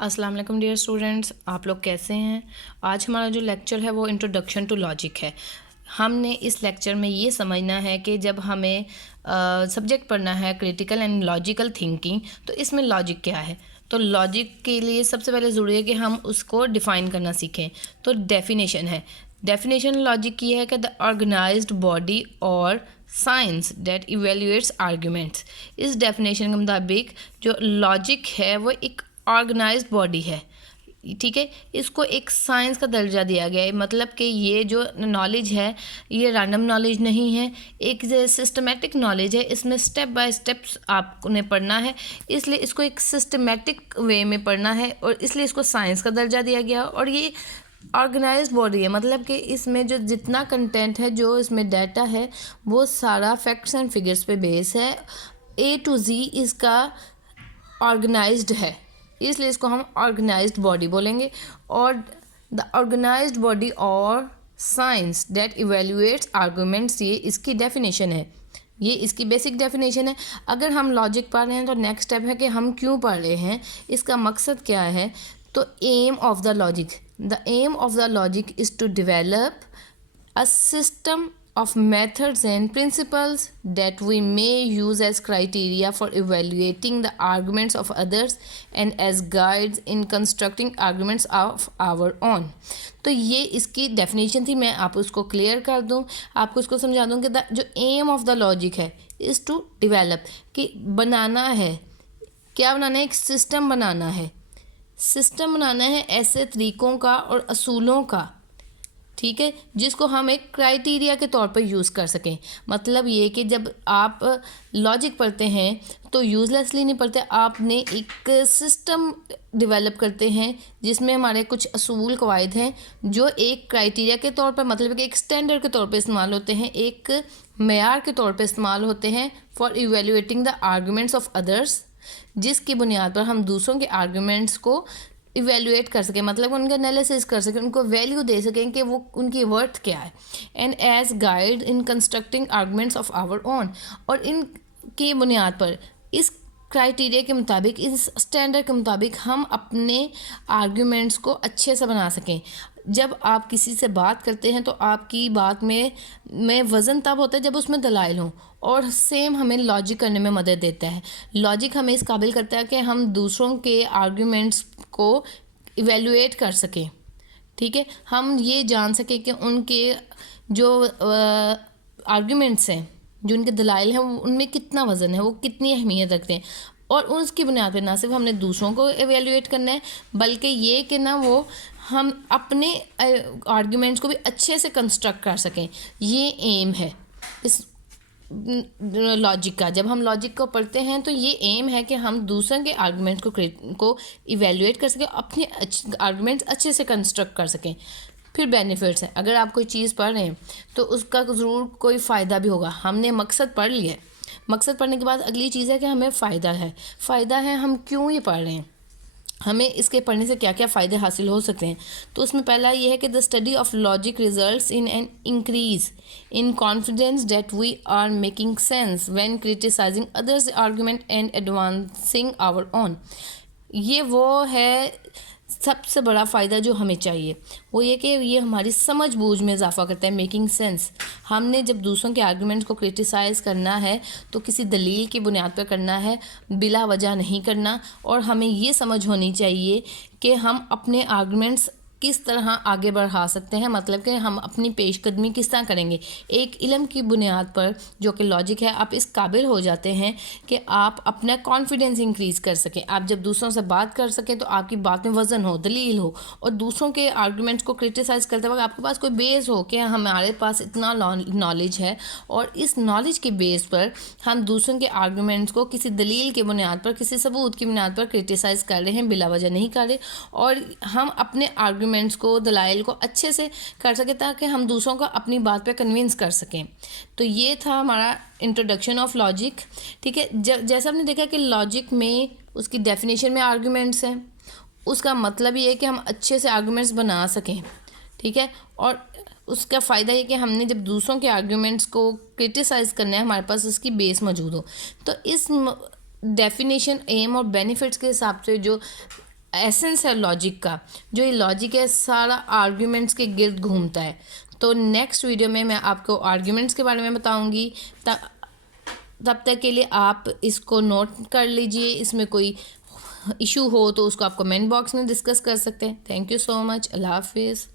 अस्सलाम वालेकुम dear students, आप लोग कैसे हैं। आज हमारा जो लेक्चर है वो इंट्रोडक्शन टू लॉजिक है। हमने इस लेक्चर में ये समझना है कि जब हमें सब्जेक्ट पढ़ना है क्रिटिकल एंड लॉजिकल थिंकिंग, तो इसमें लॉजिक क्या है। तो लॉजिक के लिए सबसे पहले ज़रूरी है कि हम उसको डिफ़ाइन करना सीखें। तो डेफिनेशन है, डेफिनेशन लॉजिक की है कि द ऑर्गेनाइज्ड बॉडी और साइंस दैट इवेल्युएट्स आर्ग्यूमेंट्स। इस डेफिनेशन के मुताबिक जो लॉजिक है वो एक ऑर्गेनाइज्ड बॉडी है, ठीक है। इसको एक साइंस का दर्जा दिया गया है, मतलब कि ये जो नॉलेज है ये रैंडम नॉलेज नहीं है, एक सिस्टमेटिक नॉलेज है। इसमें स्टेप बाय स्टेप्स आपने पढ़ना है, इसलिए इसको एक सिस्टमेटिक वे में पढ़ना है और इसलिए इसको साइंस का दर्जा दिया गया। और ये ऑर्गेनाइज्ड बॉडी है, मतलब कि इसमें जो जितना कंटेंट है, जो इसमें डाटा है, वो सारा फैक्ट्स एंड फिगर्स पे बेस है। ए टू जी इसका ऑर्गेनाइज्ड है, इसलिए इसको हम ऑर्गेनाइज्ड बॉडी बोलेंगे। और द ऑर्गेनाइज्ड बॉडी और साइंस दैट इवेल्युएट्स आर्गूमेंट्स, ये इसकी डेफिनेशन है, ये इसकी बेसिक डेफिनेशन है। अगर हम लॉजिक पढ़ रहे हैं तो नेक्स्ट स्टेप है कि हम क्यों पढ़ रहे हैं, इसका मकसद क्या है। तो aim of the logic, the aim of the logic is to develop a system of methods and principles that we may use as criteria for evaluating the arguments of others and as guides in constructing arguments of our own। तो ये इसकी definition थी, मैं आप उसको clear कर दूं, आपको इसको समझा दूं कि जो एम ऑफ द लॉजिक है इज़ टू डिवेलप, कि बनाना है, क्या बनाना है, एक सिस्टम बनाना है। सिस्टम बनाना है ऐसे तरीक़ों का और असूलों का, ठीक है, जिसको हम एक क्राइटेरिया के तौर पर यूज़ कर सकें। मतलब ये कि जब आप लॉजिक पढ़ते हैं तो यूज़लेसली नहीं पढ़ते, आपने एक सिस्टम डेवलप करते हैं जिसमें हमारे कुछ असूल कवायद हैं जो एक क्राइटेरिया के तौर पर, मतलब कि एक स्टैंडर्ड के तौर पर इस्तेमाल होते हैं, एक मेयार के तौर पर इस्तेमाल होते हैं for evaluating the arguments of others, जिसकी बुनियाद पर हम दूसरों के आर्गूमेंट्स को इवेल्युएट कर सकें, मतलब उनका एनालिसिस कर सकें, उनको वैल्यू दे सकें कि वो उनकी वर्थ क्या है। And as guide in constructing arguments of our own, और इनकी बुनियाद पर, इस क्राइटेरिया के मुताबिक, इस स्टैंडर्ड के मुताबिक हम अपने आर्गूमेंट्स को अच्छे से बना सकें। जब आप किसी से बात करते हैं तो आपकी बात में वज़न तब होता है जब उसमें दलाइल हों, और सेम हमें लॉजिक करने में मदद देता है। लॉजिक हमें इस काबिल करता है कि हम दूसरों के आर्गूमेंट्स को इवेल्युएट कर सकें, ठीक है, हम ये जान सकें कि उनके जो आर्गूमेंट्स हैं, जो उनके दलाइल हैं, उनमें कितना वज़न है, वो कितनी अहमियत रखते हैं। और उसकी बुनियाद पर ना सिर्फ हमने दूसरों को एवेल्युएट करना है, बल्कि ये कि ना वो हम अपने आर्गूमेंट्स को भी अच्छे से कंस्ट्रक्ट कर सकें। ये एम है इस लॉजिक का। जब हम लॉजिक को पढ़ते हैं तो ये एम है कि हम दूसरों के आर्गूमेंट्स को इवेल्युएट कर सकें, अपने आर्गूमेंट्स अच्छे से कंस्ट्रक्ट कर सकें। फिर बेनिफिट्स हैं, अगर आप कोई चीज़ पढ़ रहे हैं तो उसका ज़रूर कोई फ़ायदा भी होगा। हमने मकसद पढ़ लिया है, मकसद पढ़ने के बाद अगली चीज़ है कि हमें फ़ायदा है। फ़ायदा है हम क्यों ये पढ़ रहे हैं, हमें इसके पढ़ने से क्या क्या फ़ायदे हासिल हो सकते हैं। तो उसमें पहला ये है कि the study of logic results in an increase in confidence that we are making sense when criticising others argument and advancing our own. ये वो है सबसे बड़ा फ़ायदा जो हमें चाहिए, वो ये कि ये हमारी समझ बूझ में इजाफा करता है, मेकिंग सेंस। हमने जब दूसरों के आर्गूमेंट्स को क्रिटिसाइज़ करना है तो किसी दलील की बुनियाद पर करना है, बिला वजह नहीं करना। और हमें ये समझ होनी चाहिए कि हम अपने आर्गूमेंट्स किस तरह आगे बढ़ा सकते हैं, मतलब कि हम अपनी पेशकदमी किस तरह करेंगे। एक इल्म की बुनियाद पर जो कि लॉजिक है, आप इस काबिल हो जाते हैं कि आप अपना कॉन्फिडेंस इंक्रीज़ कर सकें। आप जब दूसरों से बात कर सकें तो आपकी बात में वज़न हो, दलील हो, और दूसरों के आर्गूमेंट्स को क्रिटिसाइज़ करते वक्त आपके पास कोई बेस हो कि हमारे पास इतना नॉलेज है, और इस नॉलेज के बेस पर हम दूसरों के आर्गूमेंट्स को किसी दलील की बुनियाद पर, किसी सबूत की बुनियाद पर क्रिटिसाइज़ कर रहे हैं, बिला वजह नहीं कर रहे, और हम अपने आर्गूमेंट्स को, दलाइल को अच्छे से कर सकें ताकि हम दूसरों को अपनी बात पे कन्विंस कर सकें। तो ये था हमारा इंट्रोडक्शन ऑफ लॉजिक, ठीक है। जैसा हमने देखा कि लॉजिक में उसकी डेफिनेशन में आर्गूमेंट्स हैं, उसका मतलब ये है कि हम अच्छे से आर्गूमेंट्स बना सकें, ठीक है। और उसका फ़ायदा ये कि हमने जब दूसरों के आर्गूमेंट्स को क्रिटिसाइज़ करना है, हमारे पास उसकी बेस मौजूद हो। तो इस डेफिनेशन, एम और बेनिफिट्स के हिसाब से जो एसेंस है लॉजिक का, जो ये लॉजिक है सारा आर्ग्यूमेंट्स के गिर्द घूमता है। तो नेक्स्ट वीडियो में मैं आपको आर्ग्यूमेंट्स के बारे में बताऊंगी। तब तक के लिए आप इसको नोट कर लीजिए। इसमें कोई इशू हो तो उसको आप कमेंट बॉक्स में डिस्कस कर सकते हैं। Thank you so much. अल्लाह हाफिज़।